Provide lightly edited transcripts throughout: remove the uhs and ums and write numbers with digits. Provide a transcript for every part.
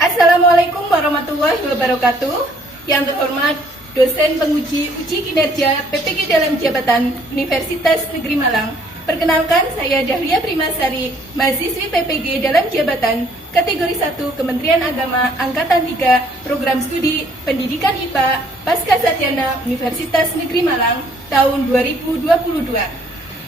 Assalamualaikum warahmatullahi wabarakatuh. Yang terhormat dosen penguji uji kinerja PPG dalam jabatan Universitas Negeri Malang. Perkenalkan, saya Dahlia Primasari, mahasiswi PPG dalam jabatan kategori 1 Kementerian Agama Angkatan 3 Program Studi Pendidikan IPA Pascasarjana Universitas Negeri Malang tahun 2022.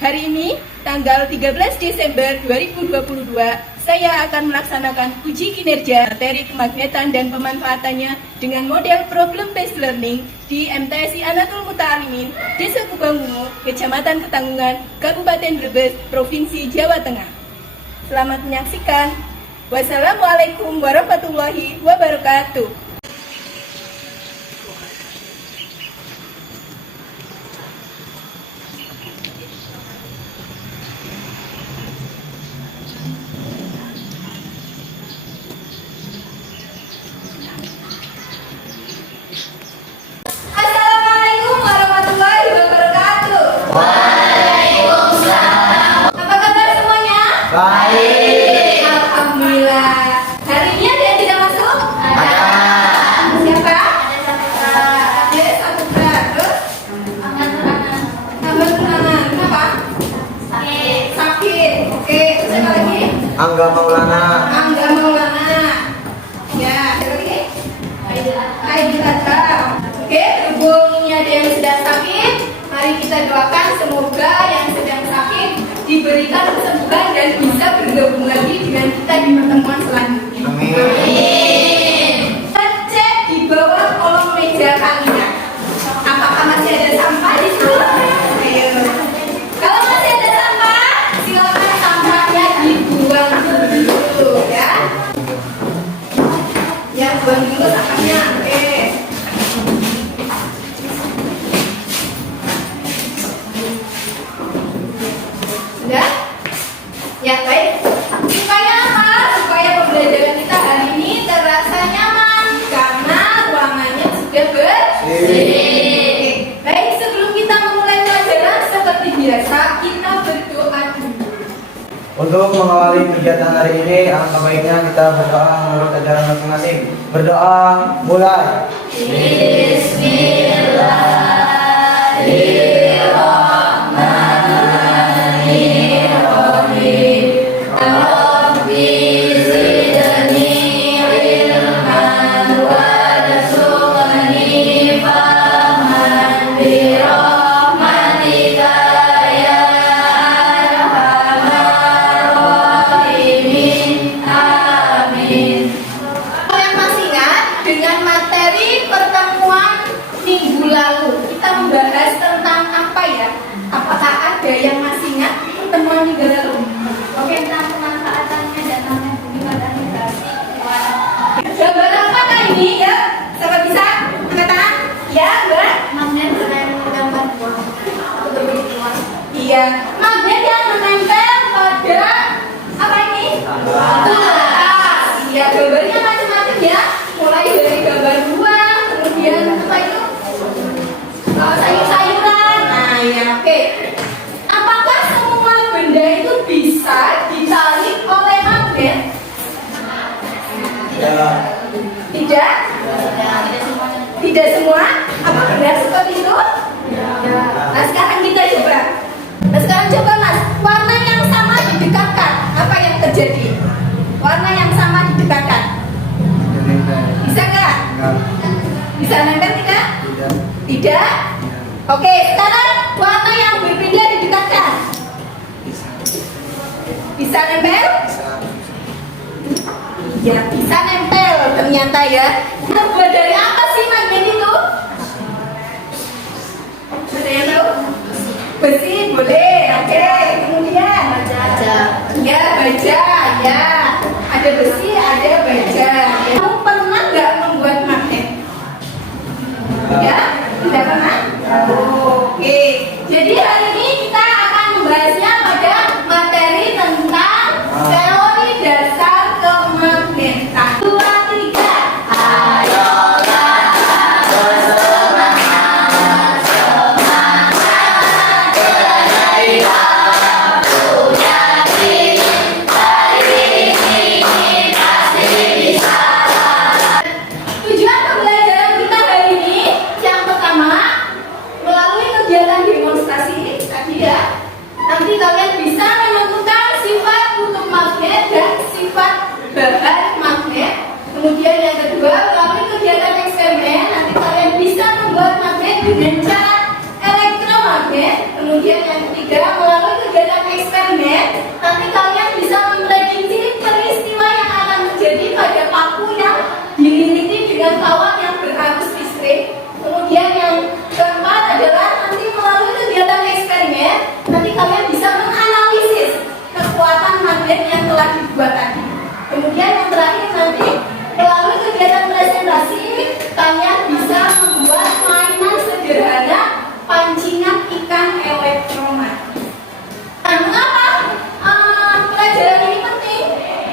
Hari ini, tanggal 13 Desember 2022, saya akan melaksanakan uji kinerja materi kemagnetan dan pemanfaatannya dengan model problem based learning di MTSI Anatul Muta'alimin, Desa Kubangungu, Kecamatan Ketanggungan, Kabupaten Brebes, Provinsi Jawa Tengah. Selamat menyaksikan. Wassalamualaikum warahmatullahi wabarakatuh. Baik. Alhamdulillah. Hari ini ada yang tidak masuk? Ada. Siapa? Ada satu terus. Tambah tunangan. Kenapa? Sakit. Oke. Siapa lagi? Angga Maulana. Angga Maulana. Ya. Siapa lagi? Aidilata. Oke. Berhubung ini ada yang sedang sakit, mari kita doakan semoga yang sedang sakit diberikan kesembuhan dan bisa bergabung lagi dengan kita di pertemuan selanjutnya. Amin. Cek di bawah kolong meja kalian. Apakah masih ada sampah di situ? Ayo. Kalau masih ada sampah, silakan sampahnya dibuang dulu ya. Ya, buang dulu sampahnya. Oke. Sudah? Ya, baik. Supaya apa? Supaya pembelajaran kita hari ini terasa nyaman karena ruangannya sudah bersih. Baik, sebelum kita memulai pelajaran seperti biasa, kita berdoa dulu. Untuk mengawali kegiatan hari ini, alangkah baiknya kita berdoa menurut ajaran masing-masing. Berdoa, mulai. Kalian masih ingat dengan materi pertemuan minggu lalu kita membahas tentang apa ya? Apakah ada yang masih ingat pertemuan minggu lalu? Oke, tentang pemanfaatannya dan pemanfaatan migrasi. Gambar apa ini ya? Siapa bisa angkat tangan? Ya, Mbak. Magnet dengan gambar buah. Iya, magnet yang menempel pada apa ini? Gelas. Iya, gambarnya macam-macam ya. Mulai dari gambar buah, kemudian apa itu? Sayur-sayuran. Nah, ya, oke. Apakah semua benda itu bisa ditarik oleh magnet? Tidak? Tidak semua? Apa benar seperti itu? Nah, sekarang kita coba. Nah, sekarang coba Mas, warna yang sama didekatkan. Apa yang terjadi? Warna yang sama didekatkan. Bisa nggak? Bisa nempel tidak? Tidak? Oke, sekarang warna yang berbeda didekatkan. Bisa nempel? Ya, bisa nempel ternyata ya. Terbuat dari apa sih magnet itu? Ada yang tahu? Besi, boleh. Oke, kemudian Baja. ya, baja, ya. Ada besi, ada baja. Kamu pernah nggak membuat magnet? Ya, tidak pernah? Oke, jadi hari ini kita akan membahasnya pada materi tentang teori dasar kemagnetan. 2, 3. Ayolah bersemangat, semangat, bergairah, punya cinta. bahan magnet. Kemudian yang kedua, melalui kegiatan eksperimen nanti kalian bisa membuat magnet dengan cara elektromagnet. Kemudian yang ketiga, melalui kegiatan eksperimen nanti kalian bisa memprediksi peristiwa yang akan terjadi pada paku yang dililiti dengan kawat yang berarus listrik. Kemudian yang keempat adalah nanti melalui kegiatan eksperimen nanti kalian bisa menganalisis kekuatan magnet yang telah dibuat tadi. Kemudian yang terakhir nanti melalui kegiatan presentasi kalian bisa membuat mainan sederhana pancingan ikan elektromagnet. Nah, mengapa pelajaran ini penting?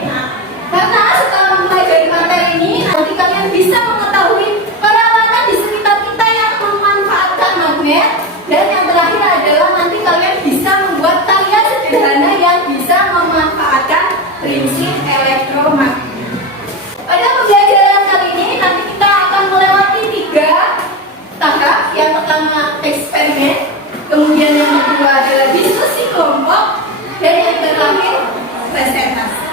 Nah, karena setelah mempelajari materi ini nanti kalian bisa mengetahui peralatan di sekitar kita yang memanfaatkan magnet. Dan yang terakhir adalah nanti kalian bisa membuat karya sederhana yang bisa memanfaatkan prinsip elektromagnet. Pada pembelajaran kali ini nanti kita akan melewati 3 tahap. Yang pertama eksperimen, kemudian yang kedua adalah diskusi kelompok, dan yang terakhir presentasi.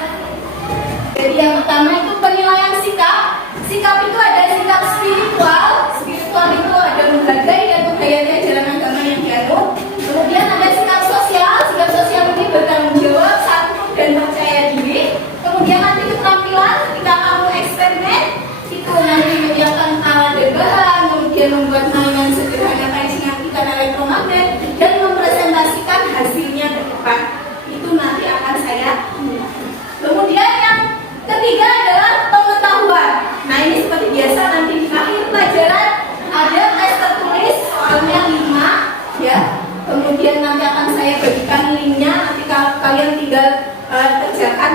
Jadi yang pertama itu penilaian sikap. Sikap itu ada sikap spiritual. Spiritual itu ada menghargai dan menghayati ajaran agama yang dianut. Kemudian ada sikap sosial. Sikap sosial ini bertanggung jawab, santun dan percaya diri. Kemudian nanti keterampilan ketika kamu eksperimen itu nanti menyiapkan alat dan bahan, kemudian membuat mainan sederhana pancingan ikan elektromagnet dan mempresentasikan hasilnya ke depan. Itu nanti akan saya ulas. Kemudian yang ketiga adalah pengetahuan. Nah ini seperti biasa nanti di akhir pelajaran ada tes tertulis soalnya 5 ya. Kemudian nanti akan saya bagikan linknya, nanti kalian tinggal kerjakan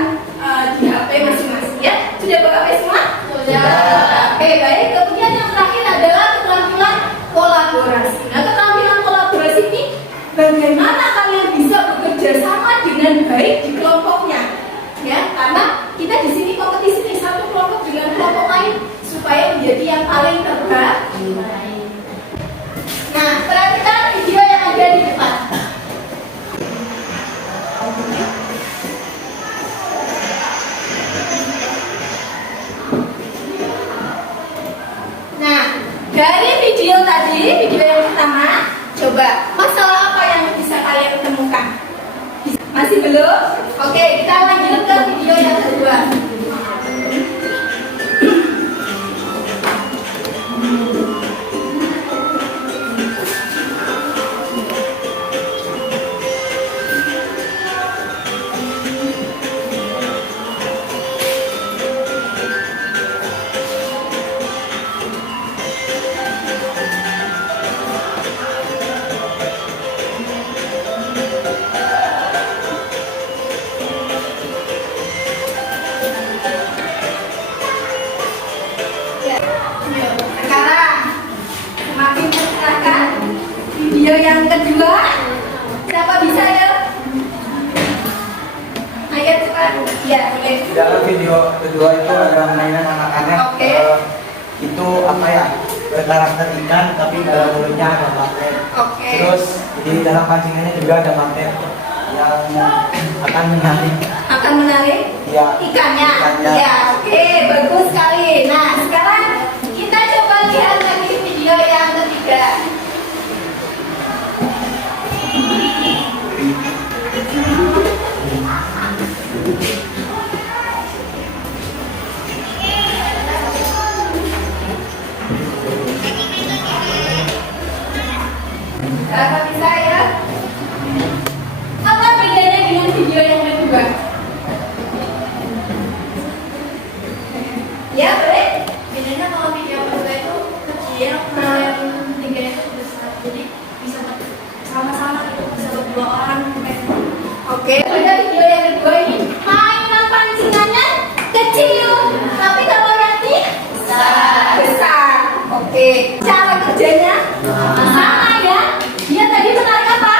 di HP masing-masing ya. Sudah bawa HP semua? Sudah. Oke baik. Kemudian yang terakhir adalah keterampilan kolaborasi. Nah keterampilan kolaborasi ini bagaimana kalian bisa bekerja sama dengan baik di kelompoknya ya, karena kita di sini kompetisi nih, satu kelompok dengan kelompok lain supaya menjadi yang paling terbaik. Nah perhatikan video yang ada di depan. Nah, dari video tadi, video yang pertama, coba masalah apa yang bisa kalian temukan? Masih belum? Oke, kita lanjut ke video yang kedua. Sekarang semakin tercerahkan. Video yang kedua, siapa bisa ya? Ayo cepat. Ya, boleh. Dalam video kedua itu ada mainan anak-anak. Oke. Itu apa ya? Berkarakter ikan tapi dalam mulutnya ada magnet. Oke. Terus di dalam pancingannya juga ada magnet yang akan menarik. Akan menarik Ya. ikannya. Ikannya. Ya, oke, bagus sekali. Nah, sekarang kita coba lihat lagi video yang ketiga. Kakak bisa ya? Apa bedanya dengan video yang kedua? Ya, boleh? Bedanya kalau video kedua itu kecil, kalau yang ketiga itu besar. Jadi bisa sama-sama gitu, bisa berdua orang. Oke, pada video yang kedua ini mainan pancingannya kecil, tapi kalau yang ini besar. Oke, cara kerjanya sama ya. Dia tadi menarik apa?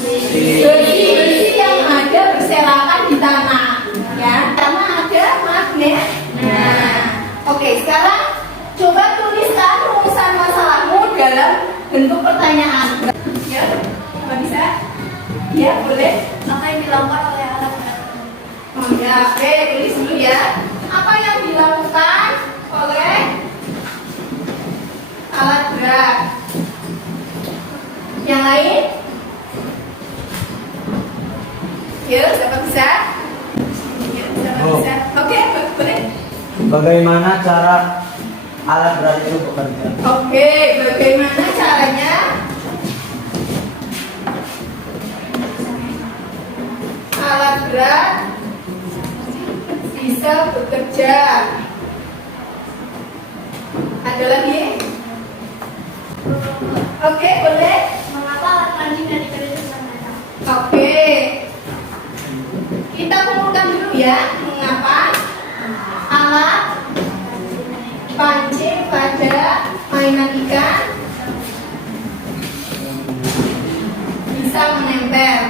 Besi yang ada berserakan di tanah. Ya, sama ada magnet. Nah, oke, sekarang coba tuliskan rumusan masalahmu dalam bentuk pertanyaan. Ya, apa bisa? Ya, boleh. Apa yang dilakukan oleh anak-anak? Oh ya, oke, tulis dulu ya. ya, apa yang dilakukan oleh alat berat? Yang lain? Yuk, siapa bisa? Yuk, siapa bisa? Oke, boleh. Bagaimana cara alat berat itu bekerja? Oke, bagaimana caranya alat berat bisa bekerja? Ada lagi? Oke, boleh. Mengapa alat pancing dan ikan itu sama? Oke, kita kumpulkan dulu ya. Mengapa alat pancing pada mainan ikan bisa menempel?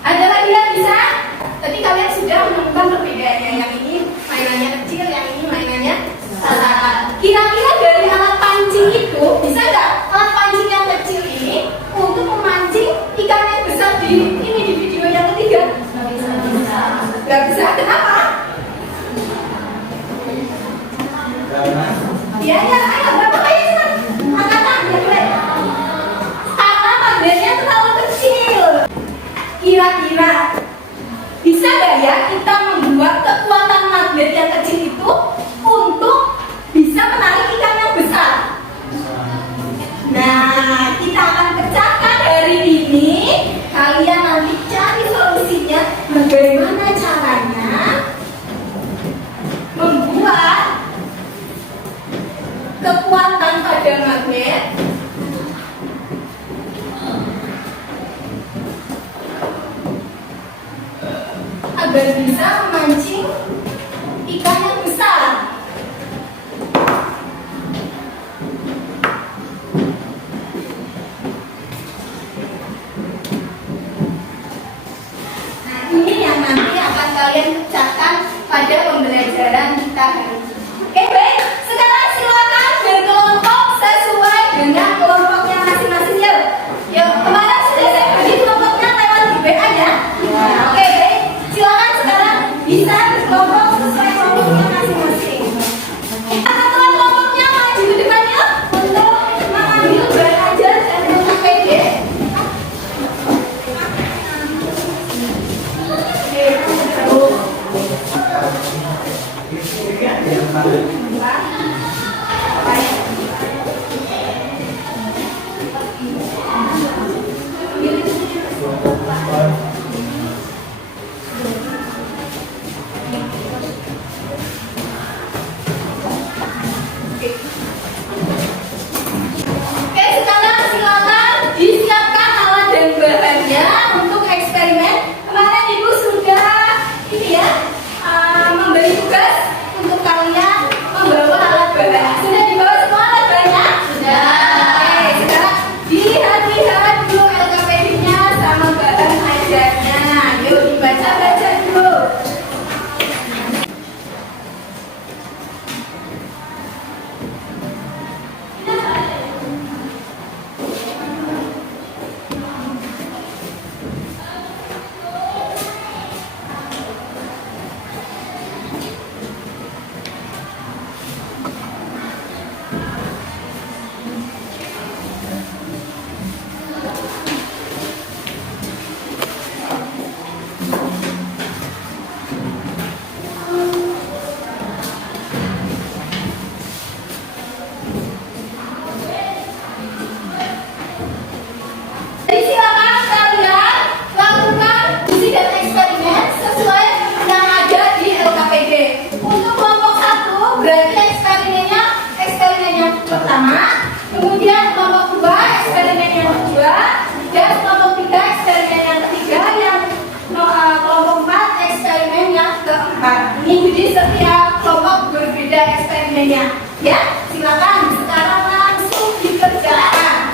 Ada lagi yang bisa? Tadi kalian sudah menemukan perbedaannya. Yang ini mainannya kecil, yang ini mainannya besar. Kira-kira dari alat pancing itu bisa nggak alat pancing yang kecil ini untuk memancing ikan yang besar di ini di video yang ketiga? Nggak bisa. Kenapa? Ya, ayo berapa kali cepat? Angkatan, ya boleh. Karena magnetnya terlalu kecil. Kira-kira bisa nggak ya kita membuat kekuatan magnet yang kecil itu untuk bisa menarik ikan yang besar? Nah, kita akan pecahkan hari ini. Kalian nanti cari solusinya. Bagaimana caranya membuat kekuatan pada magnet agar bisa memancing ikan yang besar. Nah, ini yang nanti akan kalian pecahkan pada pembelajaran kita hari ini. Oke, baik. Sekarang silakan berkelompok sesuai dengan kelompoknya masing-masing. Yuk, kemarin sudah saya bagi kelompoknya lewat di WA ya. Oke, baik. Silakan sekarang bisa berkelompok sesuai kelompoknya masing-masing. Ketua kelompoknya maju ke depan yuk untuk mengambil bahan ajar dan LKPD. Oke, sekarang silakan disiapkan alat dan bahannya untuk eksperimen. Kemarin Ibu sudah ini ya memberi tugas untuk kalian membawa alat bahan. Sudah dibawa semua alat bahannya? Sudah. Oke, sekarang dilihat-lihat dulu LKPD-nya sama bahan ajarnya. Yuk dibaca-baca dulu. Jadi silakan kalian lakukan uji dan eksperimen sesuai yang ada di LKPD. Untuk kelompok 1 berarti eksperimen yang pertama, kemudian kelompok 2 eksperimen yang kedua, dan kelompok 3 eksperimen yang ketiga, yang kelompok 4 eksperimen yang keempat. Ini jadi setiap kelompok berbeda eksperimennya. Ya, silakan sekarang langsung dikerjakan.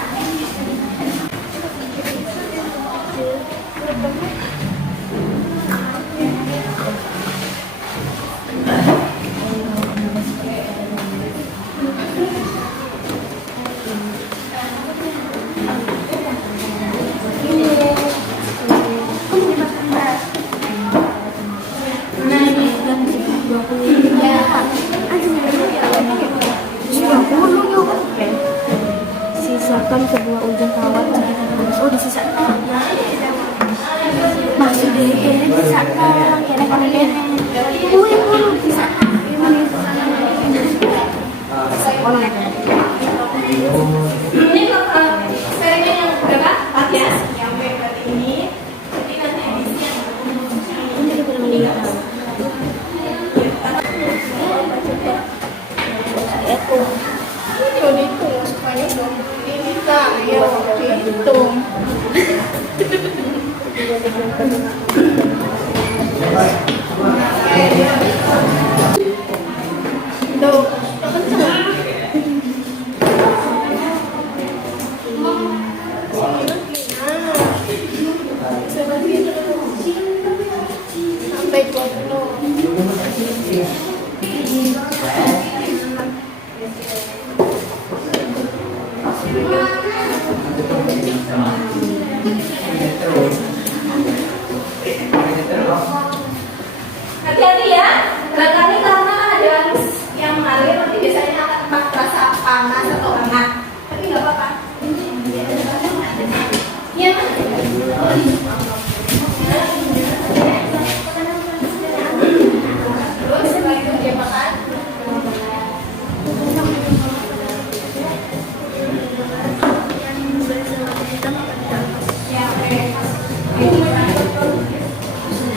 menemukan sebuah ujung kawat. Oh, di sisa maksudnya kene di sana, kene. Di sana. Ini eksperimen yang berapa? 4 ya? Yang berarti ini. Jadi nanti edisinya. Dihitung supaya dihitung ya, dihitung. Tuh, sampai 20. Hati-hati ya, barangkali karena ada arus yang mengalir nanti biasanya akan terasa panas atau hangat. Tapi nggak apa-apa. Ya. Terus setelah itu dia makan. Ya, oke.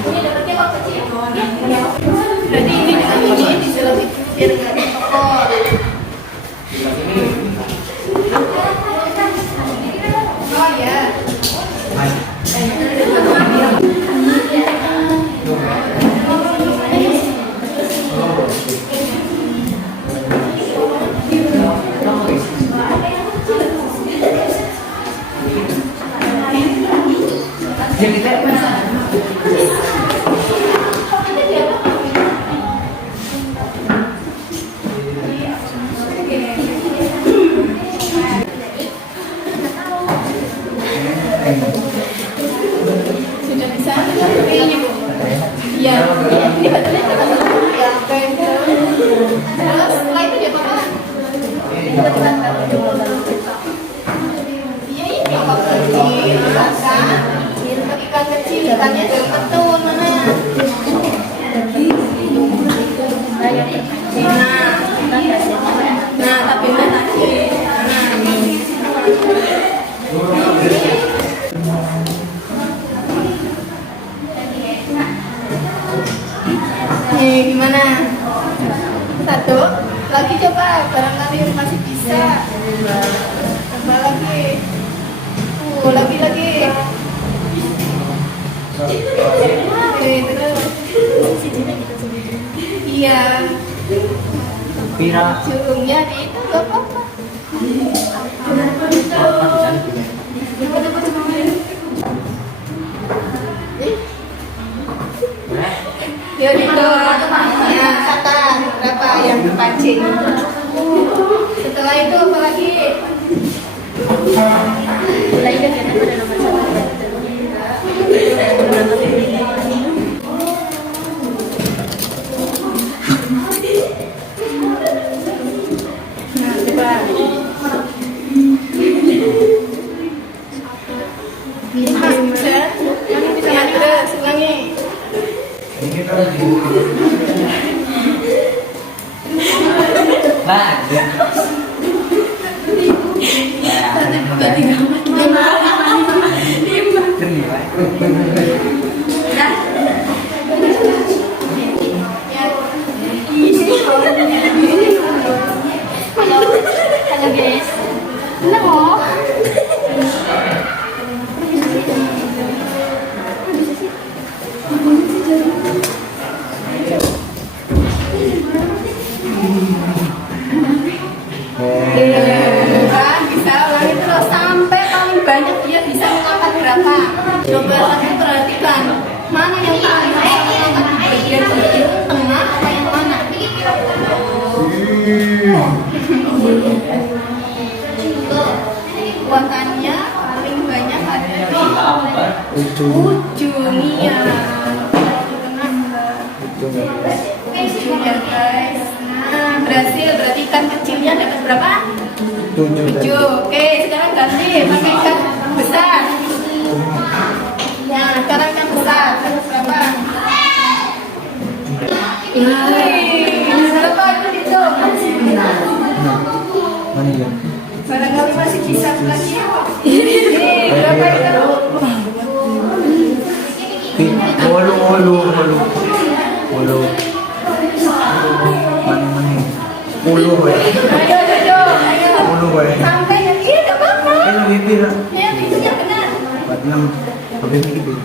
Ini dapatnya kok kecil. Berarti ini dengan ini diselipin biar nggak kotor. Oh ya. Sudah bisa? Ini Bu. Iya. Ini betulnya ya, oke. Terus setelah itu dia apa? Iya, ini apa kecil, kan? Ikan kecil, ikannya yang betul mana ya? Nah, tapi mana sih? Nih, gimana? Satu, lagi coba, barangkali masih bisa. Coba lagi. Lagi. Terus. Iya. Pira. Ujungnya di itu gak apa-apa. Yuk dihitung. Ya, kata berapa yang terpancing. Setelah itu apa lagi? Nah, coba. Bisa? Bisa terus, ulangi. Halo guys. Nemo. Bisa ulangi terus sampai paling banyak dia bisa mengangkat berapa. Coba lagi perhatikan mana yang paling bisa mengangkat di bagian ujung, tengah, apa yang mana? Kekuatannya paling banyak ada di ujungnya. Tengah enggak? Ujungnya guys. Nah, berhasil. Berarti ikan kecilnya dapat berapa? 7. Oke, sekarang ganti pakai ikan besar. Ya, sekarang ikan besar. Terus berapa? Berapa itu dihitung? Mana dia? Barangkali masih bisa lagi. Berapa itu? Holo. Mana? Puluh ya. Ayo. Puluh ya. Sampai yang ini gak apa-apa. Ayo bibir. Yang itu yang benar. 46. Tapi mikir.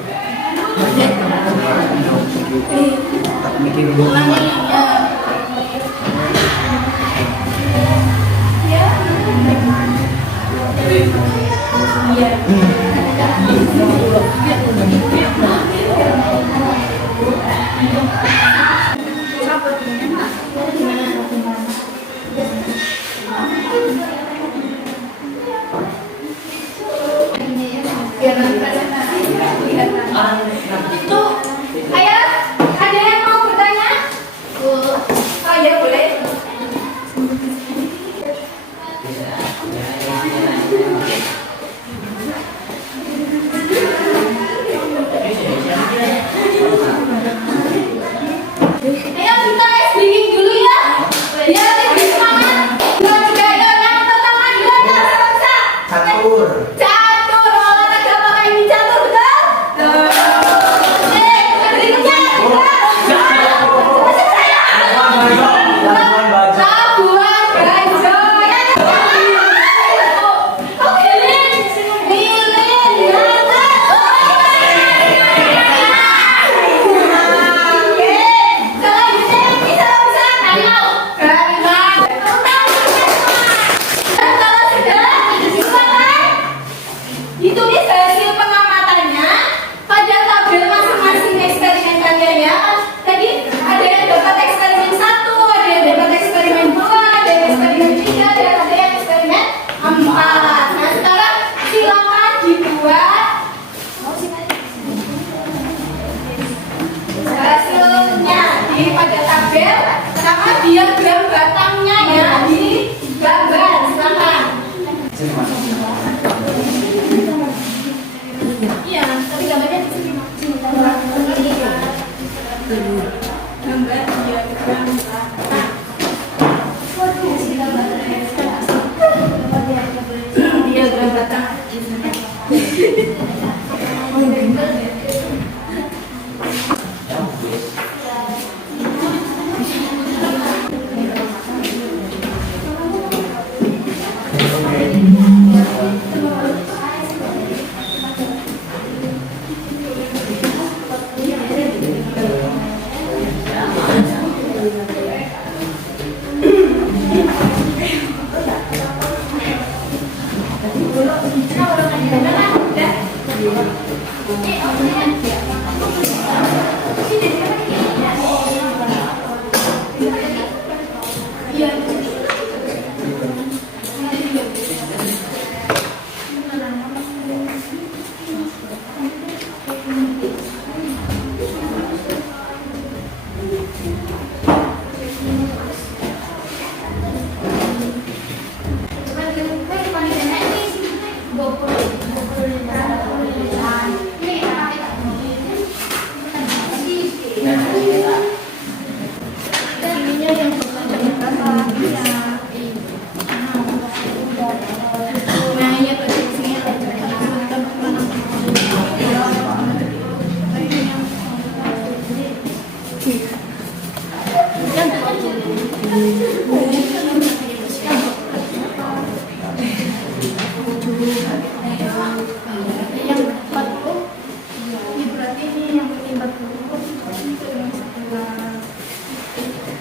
Tak mikir dulu. Ulangi. Ya. Tuh, ayo, ada yang mau bertanya? Oh ya boleh. Ayo kita breathing dulu ya. Biar lebih semangat. Kita juga ayo yang pertama gimana? Bisa. Catur. Catur, olahraga pakai ini catur betul? Berikutnya masih saya. Labuan bajo. Labuan Bajo. Oke, lilin, ditulis hasil pengamatannya pada tabel masing-masing eksperimen kalian ya. Tadi ada yang dapat eksperimen 1, ada yang dapat eksperimen 2, ada yang eksperimen 3, dan ada yang eksperimen 4. Nah sekarang silakan dibuat hasilnya di pada tabel sama diagram batangnya ya di gambar. Silakan. Iya, tapi gambarnya di sini. Gambar diagram batang. Diagram batang.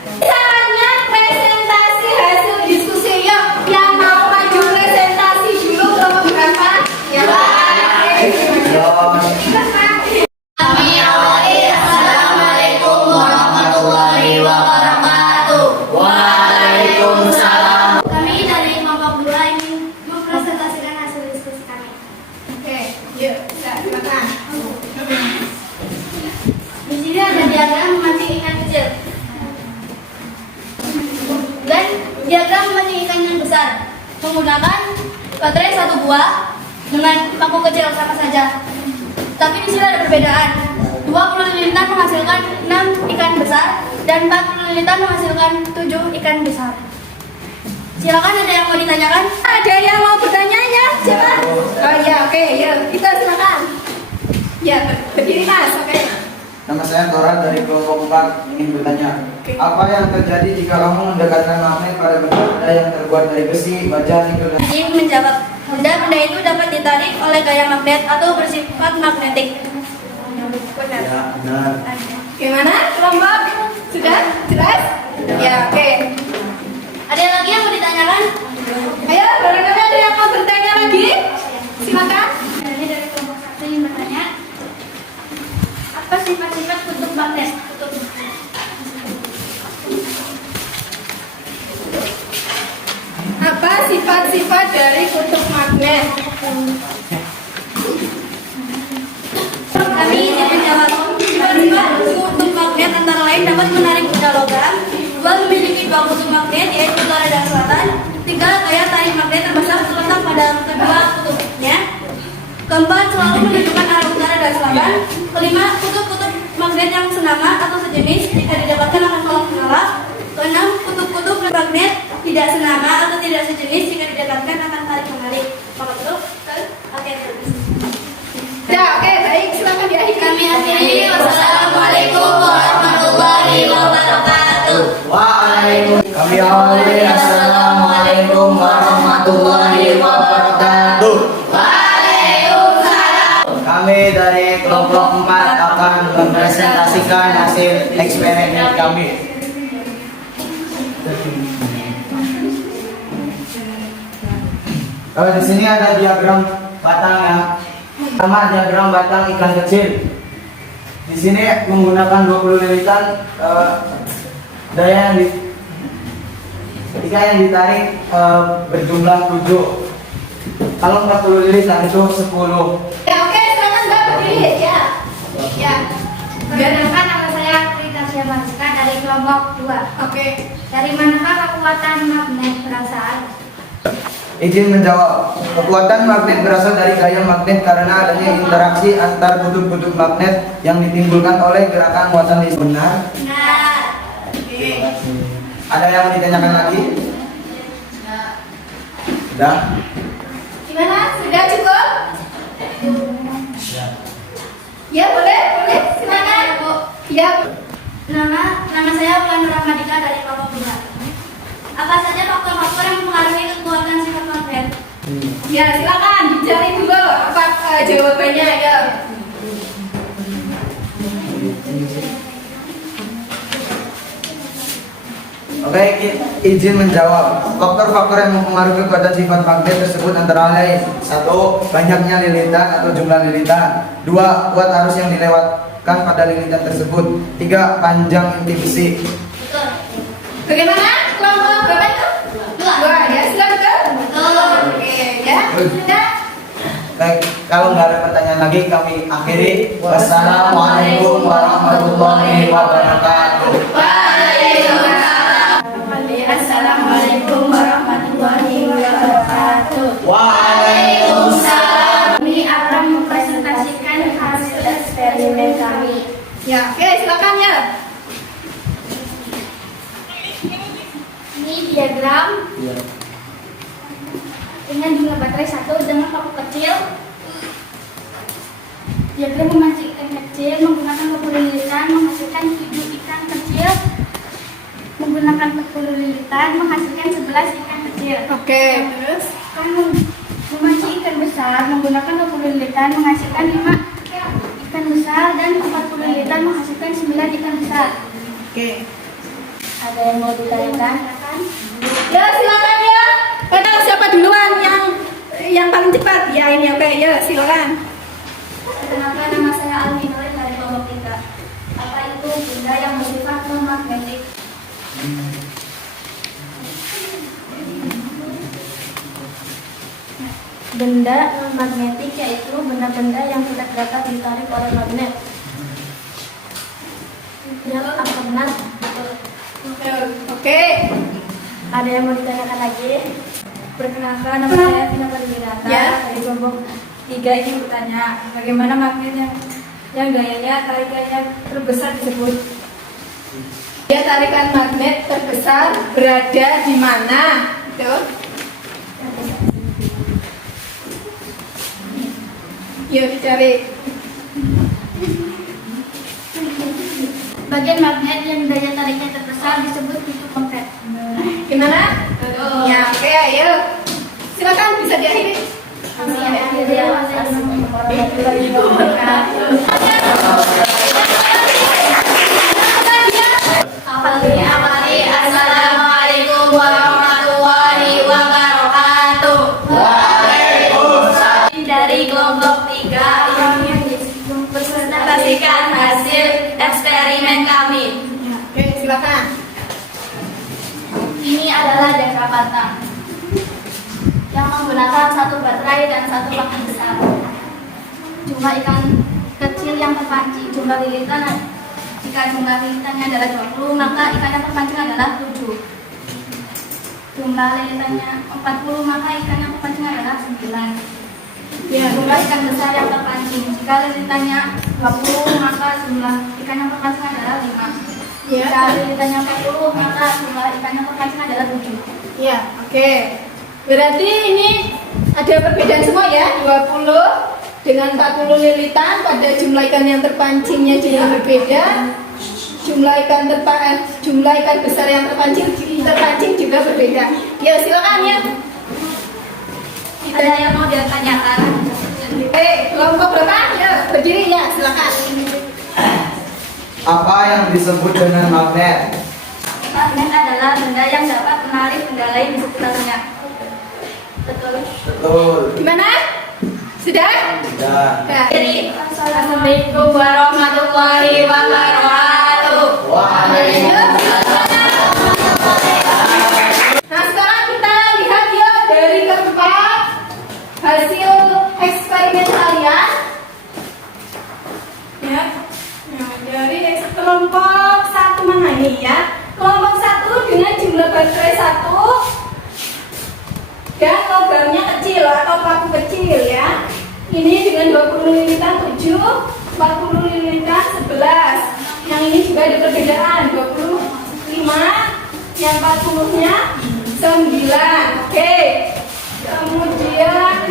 Saatnya presentasi hasil diskusi. Yuk, yang mau maju presentasi dulu kelompok berapa? Ya, Kami awali. Assalamualaikum warahmatullahi wabarakatuh. Waalaikumsalam. Kami dari kelompok 2 ingin mempresentasikan hasil diskusi kami. Oke, yuk, silakan. Di sini ada diagram memancing ikan kecil dan diagram memancing ikan yang besar menggunakan baterai satu buah dengan paku kecil sama saja. Tapi di sini ada perbedaan. 20 lilitan menghasilkan 6 ikan besar dan 40 lilitan menghasilkan 7 ikan besar. Silakan, ada yang mau ditanyakan? Ada yang mau bertanya ya? Coba. Oh ya, oke, ya. Kita silakan. Ya, berdiri Mas. Oke. Nama saya Tora dari kelompok 4 ingin bertanya. Oke. Apa yang terjadi jika kamu mendekatkan magnet pada benda yang terbuat dari besi, baja, nikel, dan Jin menjawab, benda-benda itu dapat ditarik oleh gaya magnet atau bersifat magnetik. Benar. ya, benar. Gimana? Kelompok? Sudah? Jelas? Ya, oke. Ada lagi yang mau ditanyakan? Ayo, barangkali ada yang mau bertanya lagi? Silakan. Ini dari kelompok 1 ingin bertanya, apa sifat-sifat kutub magnet? Apa sifat-sifat dari kutub magnet? Kami ingin menjawab, sifat-sifat kutub magnet antara lain dapat menarik benda logam, 2 memiliki 2 kutub magnet yaitu utara dan selatan, 3 gaya tarik magnet terbesar terletak pada kedua kutubnya, 4 selalu menunjukkan arah utara dan selatan, 5 kutub-kutub magnet yang senama atau sejenis jika didapatkan akan tolak menyala, 6 kutub-kutub magnet tidak senama atau tidak sejenis jika didekatkan akan tarik kembali. Kalau betul? Oke, Ya, oke, baik. Silakan diakhiri. kami akhiri. Wassalamualaikum warahmatullahi wabarakatuh. Waalaikumsalam. Kami awali. Assalamualaikum warahmatullahi wabarakatuh. Kami dari kelompok 4 akan mempresentasikan hasil eksperimen kami. Di sini ada diagram batang ya. Pertama diagram batang ikan kecil. Di sini menggunakan 20 lilitan daya yang ikan yang ditarik berjumlah 7. Kalau 40 lilitan itu 10. Ya, oke, silakan Mbak berdiri. Ya. Ya. Perkenalkan, nama saya Tritasya Mariska dari kelompok 2. Oke. Dari manakah kekuatan magnet berasal? Izin menjawab. Kekuatan magnet berasal dari gaya magnet karena adanya interaksi antar kutub-kutub magnet yang ditimbulkan oleh gerakan muatan listrik. Benar? Nah, Ada yang mau ditanyakan lagi? Sudah? Gimana? Sudah cukup? Ya, boleh, boleh. Silakan. Ya. nama saya Wulan Rahmadika dari kelompok 2. Apa saja faktor-faktor yang mempengaruhi kekuatan sifat magnet? Ya, silakan dicari dulu apa jawabannya ya. Oke, izin menjawab. Faktor-faktor yang mempengaruhi kekuatan sifat magnet tersebut antara lain: 1. Banyaknya lilitan atau jumlah lilitan. 2. Kuat arus yang dilewatkan pada lilitan tersebut. 3. Panjang inti besi. Betul. Bagaimana? Kelompok berapa itu? 2. Ya, silakan. Betul. Oke, ya. Sudah. Baik, kalau nggak ada pertanyaan lagi kami akhiri. Wassalamualaikum warahmatullahi wabarakatuh. Assalamualaikum warahmatullahi wabarakatuh. Waalaikumsalam. Kami akan mempresentasikan hasil eksperimen kami. Ya, oke, silakan ya. Ini diagram dengan jumlah baterai 1 dengan paku kecil. Diagram memancing ikan kecil menggunakan 20 lilitan menghasilkan 7 ikan kecil. Menggunakan 40 lilitan menghasilkan 11 ikan kecil. Oke, terus. Kan memancing ikan besar menggunakan 20 lilitan menghasilkan 5 ikan besar dan 40 lilitan menghasilkan 9 ikan besar. Oke. Ada yang mau ditanyakan? Ya, silakan ya. Kenal siapa duluan yang paling cepat? Ya, ini oke. Ya, silakan. Perkenalkan, nama saya Almi Nuril dari kelompok 3. Apa itu benda yang bersifat non-magnetik? Benda non-magnetik yaitu benda-benda yang tidak dapat ditarik oleh magnet. Jawab apa benar? Betul. Oke. Ada yang mau ditanyakan lagi? Perkenalkan, nama saya Tina Pariwirata. Ya. Dari kelompok 3 ini bertanya, bagaimana magnet yang gayanya tarikannya terbesar disebut? Ya, tarikan magnet terbesar berada di mana? Tuh. Yuk dicari. Bagian magnet yang daya tariknya terbesar disebut kutub magnet. Gimana? Ya, oke, ayo. Silakan bisa diakhiri. Assalamualaikum warahmatullahi wabarakatuh. Dari kelompok 3 yang presentasikan hasil eksperimen kami. Oke, silakan. Ini adalah jangka batang yang menggunakan satu baterai dan satu pakan besar. Jumlah ikan kecil yang terpancing, jumlah lilitan, jika jumlah lilitannya adalah 20, maka ikan yang terpancing adalah 7. Jumlah lilitannya 40, maka ikan yang terpancing adalah 9. Ya, Jumlah ikan besar yang terpancing, jika lilitannya 20, maka jumlah ikan yang terpancing adalah 5. Ya. Jika lilitannya 40, maka jumlah ikan yang terpancing adalah 7. Ya, oke. Berarti ini ada perbedaan semua ya, 20 dengan 40 lilitan pada jumlah ikan yang terpancingnya juga berbeda. Jumlah ikan besar yang terpancing juga berbeda. Ya, silakan ya. Ada yang mau ditanyakan? Kelompok berapa? Ya, berdiri ya, silakan. Apa yang disebut dengan magnet? Magnet adalah benda yang dapat menarik benda lain di sekitarnya. Betul. Betul. Gimana? Sudah? Sudah. Ya. Jadi, Assalamualaikum warahmatullahi wabarakatuh. Nah, sekarang kita lihat ya dari keempat hasil eksperimen kalian. Ya. Nah, dari kelompok 1 mana ini ya? Kelompok 1 dengan jumlah baterai 1 dan logamnya kecil atau paku kecil ya. Ini dengan 20 lilitan 7, 40 lilitan 11. Yang ini juga ada perbedaan, 25, yang 40-nya 9. Oke. Kemudian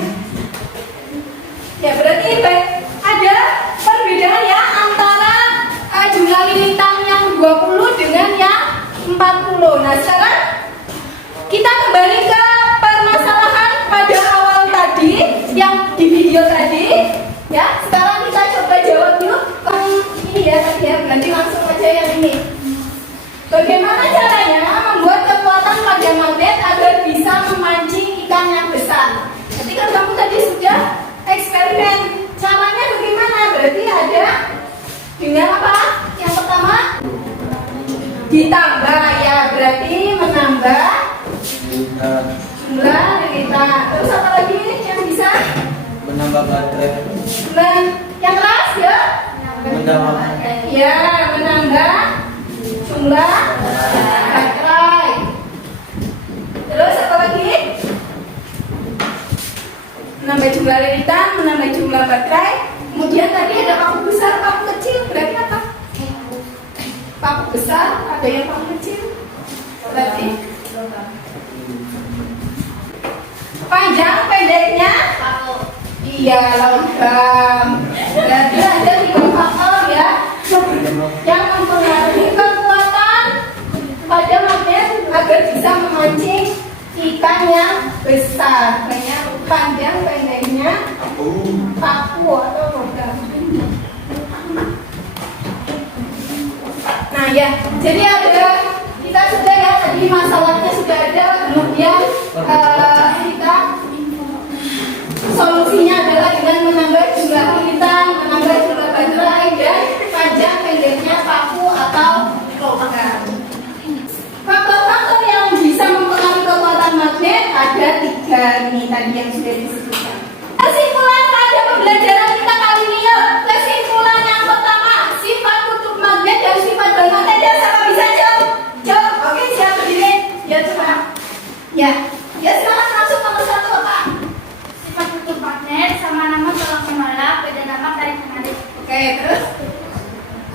ya berarti ada perbedaan ya antara jumlah lilitan yang 20 dengan yang 40. Nah, sekarang kita kembali ke permasalahan pada awal tadi yang di video tadi ya. Sekarang kita coba jawab yuk. Ini ya tadi ya, berarti langsung aja yang ini. Bagaimana caranya membuat kekuatan pada magnet agar bisa memancing ikan yang besar? Jadi kan kamu tadi sudah eksperimen. Caranya bagaimana? Berarti ada dengan apa? Yang pertama ditambah ya, berarti menambah jumlah lilitan. Terus apa lagi yang bisa? Menambah baterai. Dan yang keras ya? Menambah. Ya, menambah jumlah baterai. Terus apa lagi? Menambah jumlah lilitan, menambah jumlah baterai. Kemudian tadi ada paku besar, paku kecil. Berarti apa? Paku besar, ada yang paku kecil. Berarti panjang pendeknya? Iya, logam. Berarti ada 3 faktor ya yang mempengaruhi kekuatan pada magnet agar bisa memancing ikan yang besar. Banyak panjang pendeknya, paku atau logam. Nah ya, jadi ada kita sudah ya tadi masalahnya sudah ada, kemudian kita solusinya adalah dengan menambah jumlah lilitan, menambah jumlah baterai dan panjang pendeknya paku atau logam. Faktor-faktor yang bisa mempengaruhi kekuatan magnet ada 3 ini tadi yang sudah disebutkan. Kesimpulan pada pembelajaran kita kali ini yuk. Kesimpulan yang pertama, sifat kutub magnet dan sifat magnet. Ya, siapa bisa jawab? Jawab. Oke, siapa berdiri? Ya, terus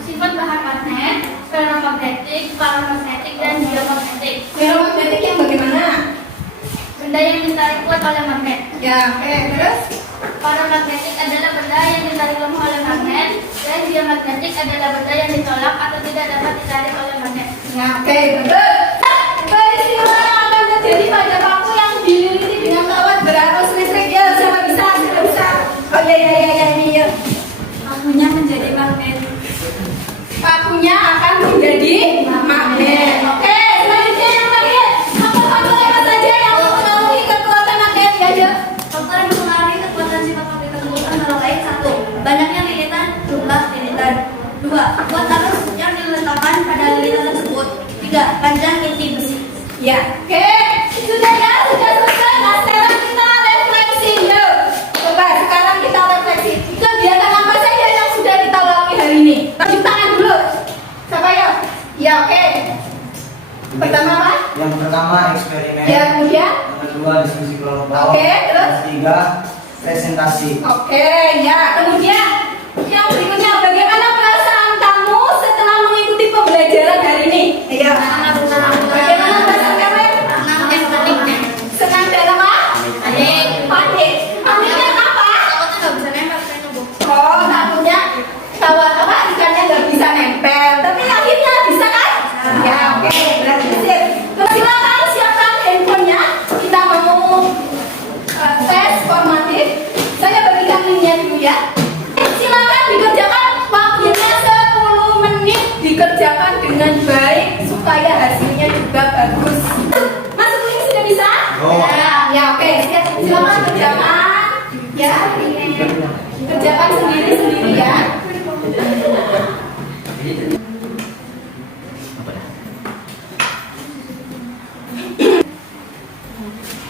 Sifat bahan magnet, ferromagnetik, paramagnetik, dan diamagnetik. ferromagnetik yang bagaimana? Benda yang ditarik kuat oleh magnet. Ya, terus Paramagnetik adalah benda yang ditarik lemah oleh magnet, dan diamagnetik adalah benda yang ditolak atau tidak dapat ditarik oleh magnet. ya, betul. Peristiwa yang akan terjadi pada paku yang dililiti dengan kawat berarus listrik ya, sama bisa, sudah bisa. Oh iya. Pakunya menjadi magnet. Pakunya akan menjadi magnet. Oke, selanjutnya yang terakhir. Apa saja yang mempengaruhi kekuatan magnet ya? Faktor yang mempengaruhi kekuatan sifat magnet tersebut antara lain: 1. Banyaknya lilitan, jumlah lilitan. 2. Kuat arus yang diletakkan pada lilitan tersebut. 3. Panjang inti besi. Ya, sudah selesai. Nah, sekarang kita refleksi yuk. Coba sekarang kita refleksi. Kegiatan apa saja yang sudah kita lalui hari ini? Tunjuk tangan dulu. Siapa ya? Ya, Pertama apa? Yang pertama eksperimen. Ya, kemudian. Yang kedua diskusi kelompok. Oke, terus? Yang ketiga presentasi. Oke, ya. Kemudian yang berikutnya, bagaimana perasaan kamu setelah mengikuti pembelajaran hari ini? Iya. Bagaimana perasaan kamu? Senang dan apa? Panik. Paniknya apa? Oh, takutnya kawat apa ikannya nggak bisa nempel, tapi akhirnya bisa kan? Ya, berarti sip. Terus silakan siapkan handphonenya. Kita mau tes formatif. Saya berikan linknya dulu ya. Silakan dikerjakan, waktunya 10 menit, dikerjakan dengan baik supaya hasilnya juga bagus. Masuk link sudah bisa? Oh. Ya, silakan kerjakan. Ya, kerjakan sendiri ya.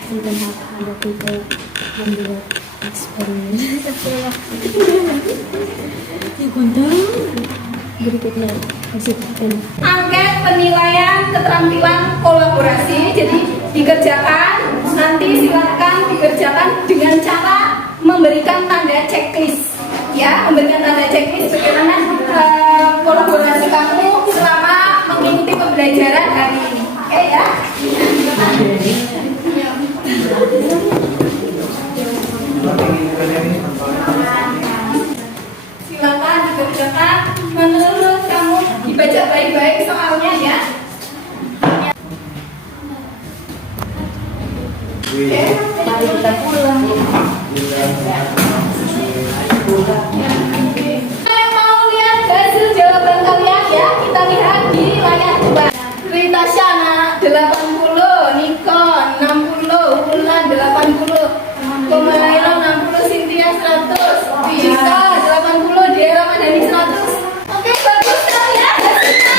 Ada kita membuat eksperimen berikutnya lanjutkan. Angket penilaian keterampilan kolaborasi, jadi dikerjakan, nanti silakan dikerjakan dengan cara memberikan tanda checklist ya, memberikan tanda checklist bagaimana kolaborasi kamu selama mengikuti pembelajaran hari ini. Oke ya. Silakan dikerjakan menurut kamu, dibaca baik-baik soalnya ya. Mari kita pulang. Saya mau lihat hasil jawaban kalian ya. Kita lihat di layar 2. Rita Shana 80, Nikon 60, Wulan 80, Komalailo 60, Cynthia 100, Bisa 80, Dera Madani 100. Oke, bagus sekali ya hasilnya.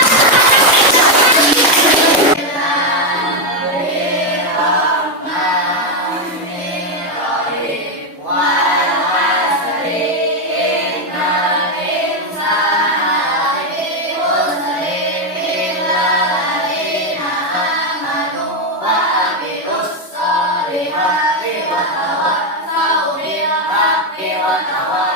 Wa